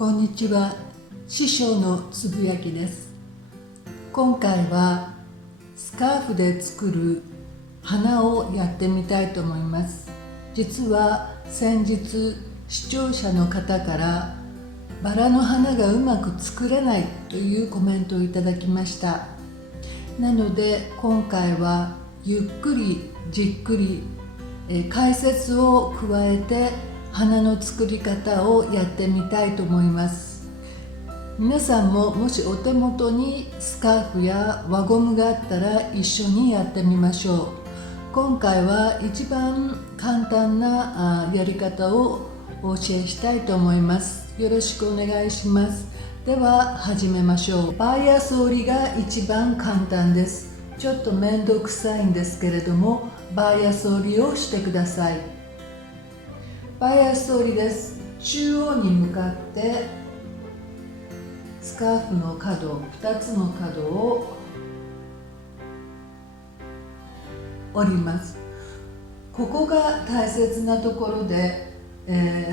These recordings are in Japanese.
こんにちは。師匠のつぶやきです。今回はスカーフで作る花をやってみたいと思います。実は先日視聴者の方からバラの花がうまく作れないというコメントをいただきました。なので今回はゆっくりじっくり解説を加えて花の作り方をやってみたいと思います。皆さんももしお手元にスカーフや輪ゴムがあったら一緒にやってみましょう。今回は一番簡単なやり方をお教えしたいと思います。よろしくお願いします。では始めましょう。バイアス折りが一番簡単です。ちょっと面倒くさいんですけれども、バイアス折りをしてください。バイアス折りです。中央に向かってスカーフの角、2つの角を折ります。ここが大切なところで、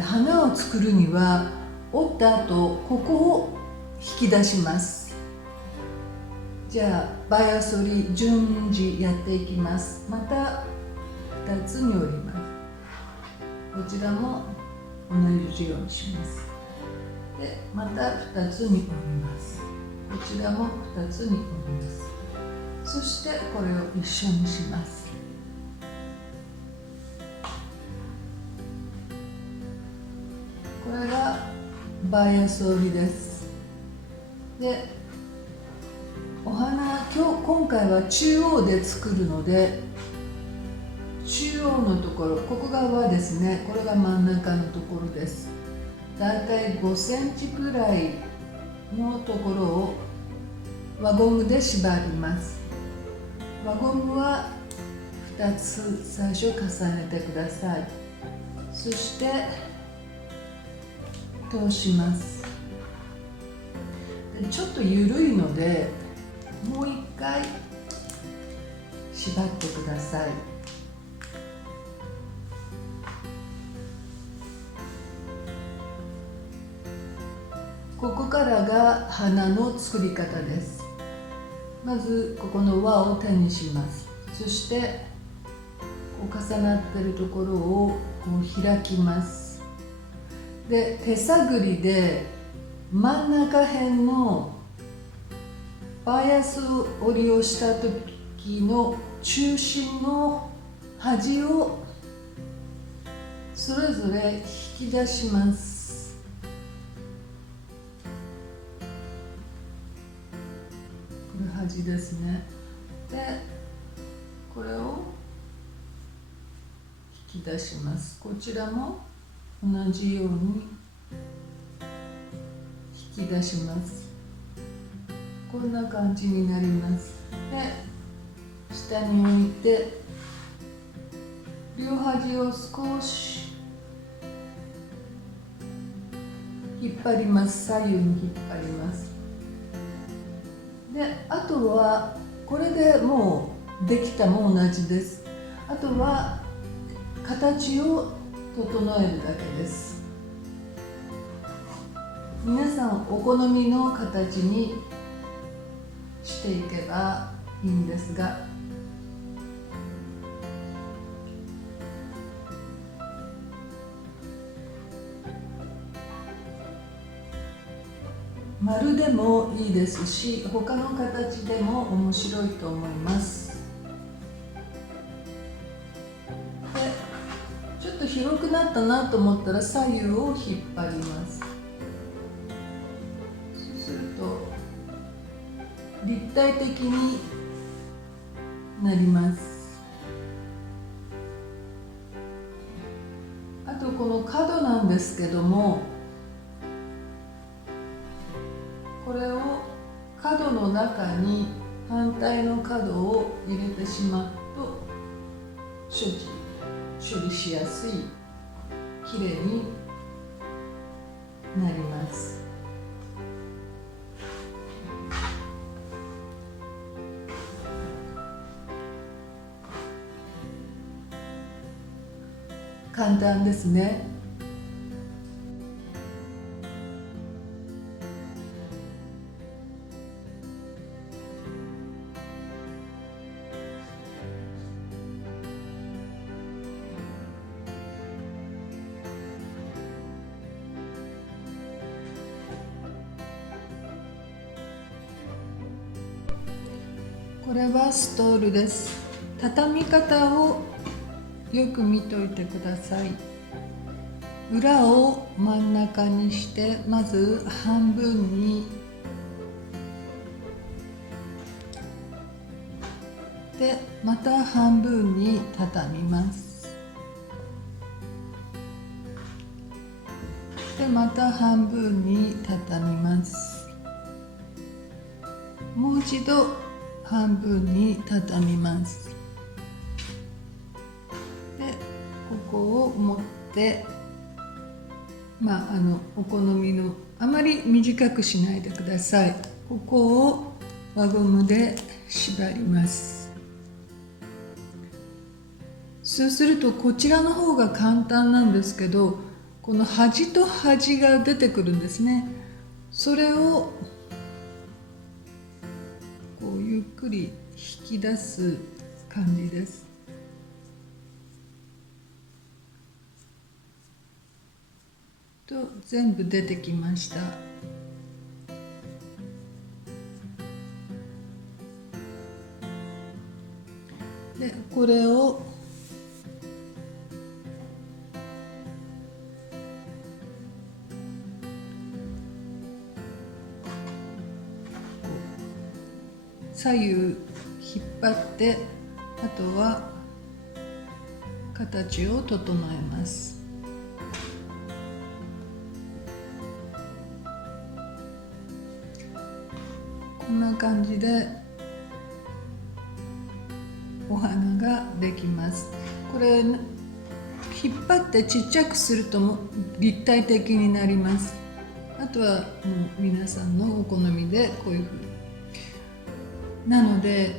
花を作るには折った後ここを引き出します。じゃあバイアス折り順次やっていきます。また2つに折ります。こちらも同じようにします。でまた2つに折ります。こちらも2つに折ります。そしてこれを一緒にします。これがバイアス折りです。でお花、今回は中央で作るので、中央のところ、ここ側ですね、これが真ん中のところです。だいたい5センチくらいのところを輪ゴムで縛ります。輪ゴムは2つ最初重ねてください。そして通します。でちょっと緩いのでもう一回縛ってください。ここからが花の作り方です。まずここの輪を手にします。そしてこう重なっているところをこう開きます。で手探りで真ん中辺のバイアス折りをした時の中心の端をそれぞれ引き出します。これ端ですね。でこれを引き出します。こちらも同じように引き出します。こんな感じになります。で下に置いて両端を少し引っ張ります。左右に引っ張ります。であとはこれでもうできたも同じです。あとは形を整えるだけです。皆さんお好みの形にしていけばいいんですが、丸でもいいですし、他の形でも面白いと思います。でちょっと広くなったなと思ったら左右を引っ張ります。そうすると立体的になります。あとこの角なんですけども、これを角の中に反対の角を入れてしまうと処理しやすい、きれいになります。簡単ですね。これはストールです。畳み方をよく見といてください。裏を真ん中にして、まず半分にで、また半分に畳みます。で、また半分に畳みます。もう一度半分に畳みます。で、ここを持って、お好みの、あまり短くしないでください。ここを輪ゴムで縛ります。そうするとこちらの方が簡単なんですけど、この端と端が出てくるんですね。それをこうゆっくり引き出す感じです。と全部出てきました。で、これを左右引っ張って、あとは形を整えます。こんな感じでお花ができます。これ引っ張ってちっちゃくするとも立体的になります。あとはもう皆さんのお好みでこういうふうに。なので、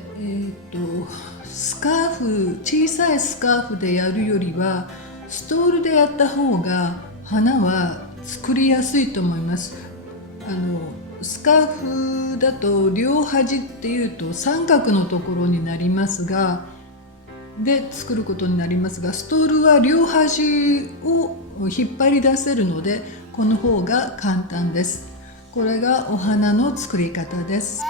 スカーフ、小さいスカーフでやるよりはストールでやった方が花は作りやすいと思います。スカーフだと両端っていうと三角のところになりますが、で作ることになりますが、ストールは両端を引っ張り出せるので、この方が簡単です。これがお花の作り方です。